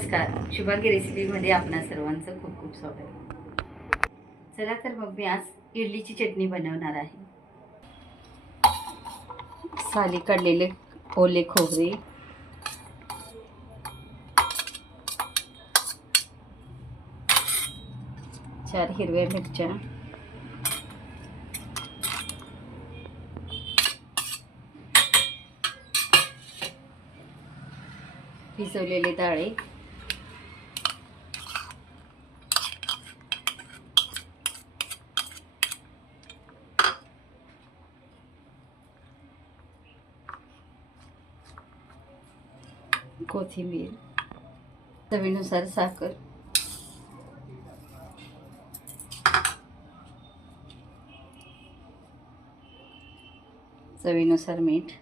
नमस्कार, शुभांगी रेसिपीमध्ये आपणा सर्वांचं खूप खूप स्वागत. चला तर मग मी आज इडलीची चटणी बनवणार आहे. साली काढलेले ओले खोबरे, चार हिरव्या मिरच्या, भिजवलेले डाळे, कोथिंबीर, चवीनुसार साखर, चवीनुसार मीठ,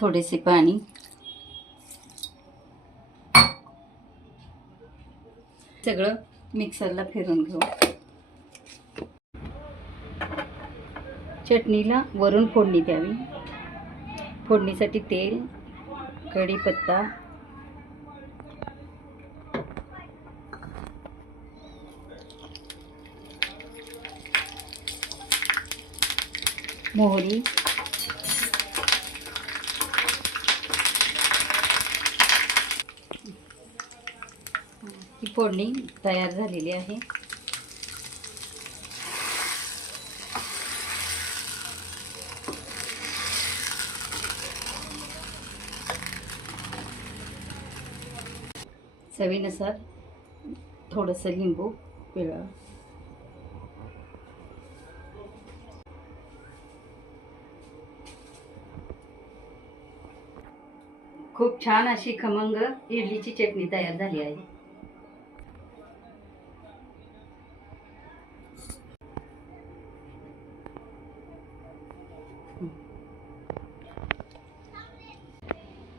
थोडेसे पाणी, सगळं मिक्सरला फिरून घेऊ. चटणीला वरून फोडणी द्यावी. फोडणीसाठी तेल, कढीपत्ता, मोहरी, ही फोडणी तयार झालेली आहे. चवीनुसार थोडंसं लिंबू पिळा. खूप छान अशी खमंग इडलीची चटणी तयार झाली आहे.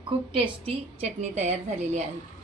खूप टेस्टी चटणी तयार झालेली आहे.